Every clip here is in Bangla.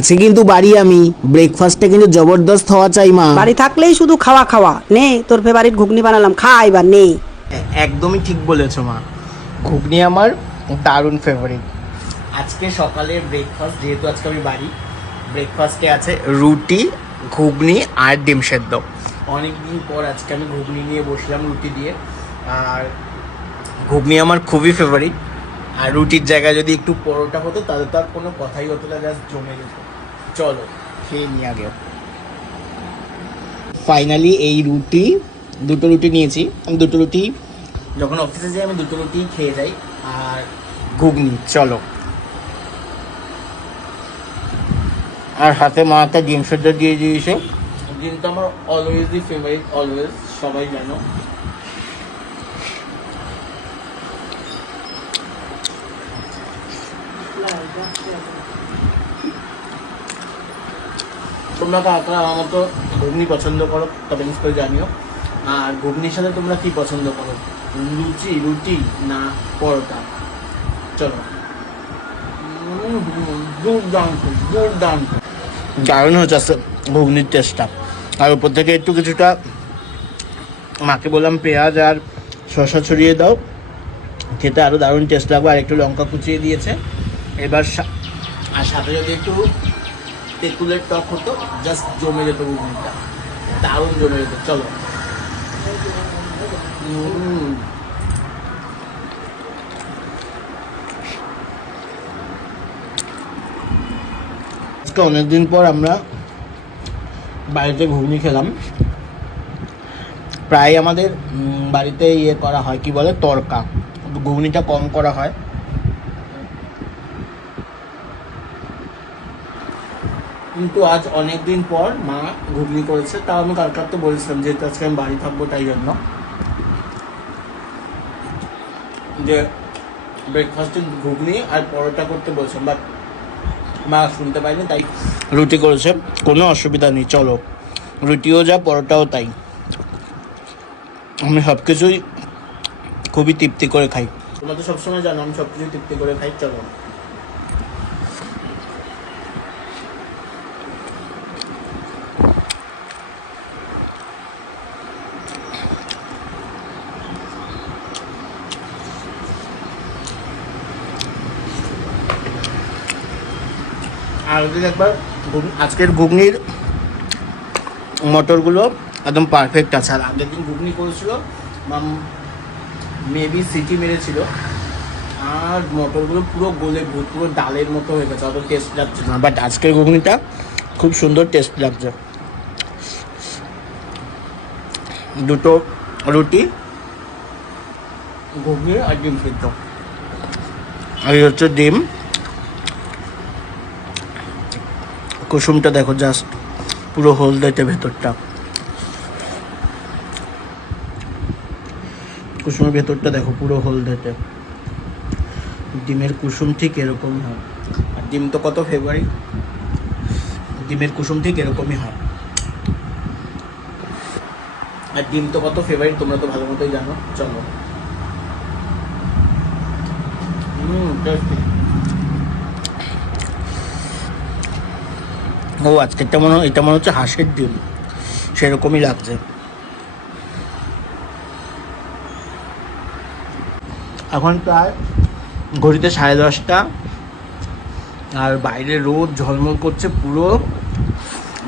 আজকে কিন্তু বাড়ি আমি ব্রেকফাস্টে কিন্তু জবরদস্ত হওয়া চাই মা। বাড়ি থাকলেই শুধু খাওয়া খাওয়া। নে তোর ফেভারিট ঘুগনি বানালাম, খা এবার নে। একদমই ঠিক বলেছো মা, ঘুগনি আমার দারুণ ফেভারিট। আজকে সকালের ব্রেকফাস্ট, যেহেতু আজকে আমি বাড়ি, ব্রেকফাস্টে আছে রুটি, ঘুগনি আর ডিম সেদ্ধ। অনেকদিন পর আজকে আমি ঘুগনি নিয়ে বসলাম রুটি দিয়ে। আর ঘুগনি আমার খুবই ফেভারিট। আর রুটির জায়গায় যদি একটু পরোটা হতো তাহলে তো আর কোনো কথাই হতো না, জাস্ট জমে যেত। চলো খেয়ে নিয়ে আগে। ফাইনালি এই রুটি, দুটো রুটি নিয়েছি আমি। দুটো রুটি যখন অফিসে যাই আমি দুটো রুটি খেয়ে যাই। আর ঘুগনি, চলো। আর হাতে মা একটা ডিম সেদ্ধ দিয়ে দিয়েছে। ডিমটা আমার অলওয়েজই ফেভারিট, অলওয়েজ, সবাই জানো। তোমরা কারা আমার মতো ঘুগনি পছন্দ করো কমেন্টস করে জানিও। আর ঘুগনির সাথে তোমরা কি পছন্দ করো, লুচি, রুটি না পরোটা? চলো। দুর্দান্ত দুর্দান্ত, দারুণ হচ্ছে ঘুগনির টেস্টটা। আর উপর থেকে একটু কিছুটা মাকে বললাম পেঁয়াজ আর শসা ছড়িয়ে দাও, খেতে আরও দারুণ টেস্ট লাগবে। আর একটু লঙ্কা কুচিয়ে দিয়েছে। এবার আর সাথে যদি একটু তেঁতুলের টক হতো, জাস্ট জমে যেত ঘুগনিটা, দারুণ জমে যেত। চলো। আজকে অনেকদিন পর আমরা বাড়িতে ঘুগনি খেলাম। প্রায় আমাদের বাড়িতে ইয়ে করা হয়, কি বলে, তড়কা, ঘুগনিটা কম করা হয়। কিন্তু আজ অনেক দিন পর মা ঘুগনি করেছে। তাও আমি কালকে তো বলেছিলাম, যেহেতু আজকে আমি বাড়ি থাকবো তাই জন্য, যে ব্রেকফাস্টে ঘুগনি আর পরোটা করতে বলছিলাম, বাট মা শুনতে পাইনি, তাই রুটি করেছে। কোনো অসুবিধা নেই, চলো। রুটিও যা, পরোটাও তাই। আমি সব কিছুই খুবই তৃপ্তি করে খাই। তোমরা তো সবসময় জানো আমি সব কিছুই তৃপ্তি করে খাই। চলো। আর ওদিকে একবার আজকের ঘুগনির মটরগুলো একদম পারফেক্ট আছে। আর আগের দিন ঘুগনি করেছিল মেবি সিটি মেরেছিল, আর মটরগুলো পুরো গলে পুরো ডালের মতো হয়ে গেছে, অত টেস্ট লাগছে না। বাট আজকের ঘুগনিটা খুব সুন্দর টেস্ট লাগছে। দুটো রুটি, ঘুগনি আর ডিম সিদ্ধ। আর এই হচ্ছে ডিম। কুসুমটা দেখো, জাস্ট পুরো হলদেটে ভেতরটা। কুসুমের ভেতরটা দেখো পুরো হলদেটে। ডিমের কুসুম ঠিক এরকম হয়। আর ডিম তো কত ফেভারিট, ডিমের কুসুম ঠিক এরকমই হয়। আর ডিম তো কত ফেভারিট তোমরা তো ভালো মতোই জানো। চলো। ও আজকেরটা এটা মনে হচ্ছে হাঁসের ডিম, সেরকমই লাগছে। এখন প্রায় ঘড়িতে 10:30, আর বাইরে রোদ ঝলমল করছে পুরো।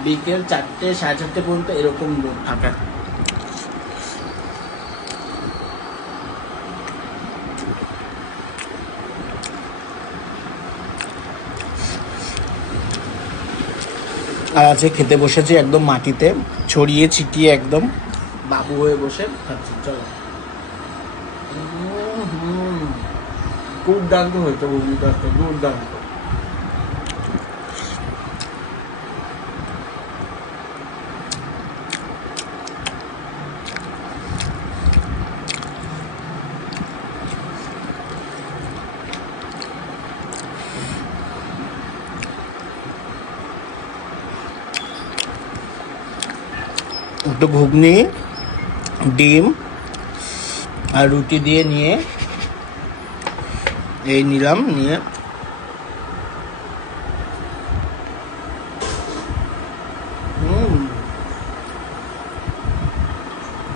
বিকেল 4টে 4:30 পর্যন্ত এরকম রোদ থাকে। আর আজকে খেতে বসেছি একদম মাটিতে, ছড়িয়ে ছিটিয়ে একদম বাবু হয়ে বসে খাচ্ছি। চলো। দুর্দান্ত হয়েছে ঘুগনিটা, দুর্দান্ত। একটু ঘুগনি, ডিম আর রুটি দিয়ে নিয়ে এই নিলাম, নিয়ে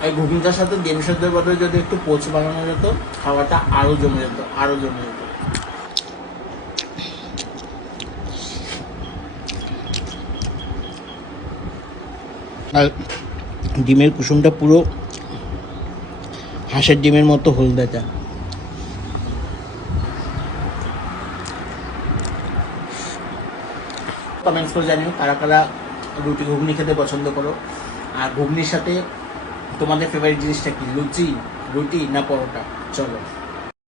এই ঘুগনিটার সাথে ডিম সেদ্ধর বদলে যদি একটু পোচ বানানো যেত, খাওয়াটা আরো জমে যেত, আরো জমে যেত। আর ডিমের কুসুমটা পুরো হাঁসের ডিমের মতো হলদেটা। কমেন্টস করে জানিও কারা কারা রুটি ঘুগনি খেতে পছন্দ করো, আর ঘুগনির সাথে তোমাদের ফেভারিট জিনিসটা কি, লুচি, রুটি না পরোটা? চলো।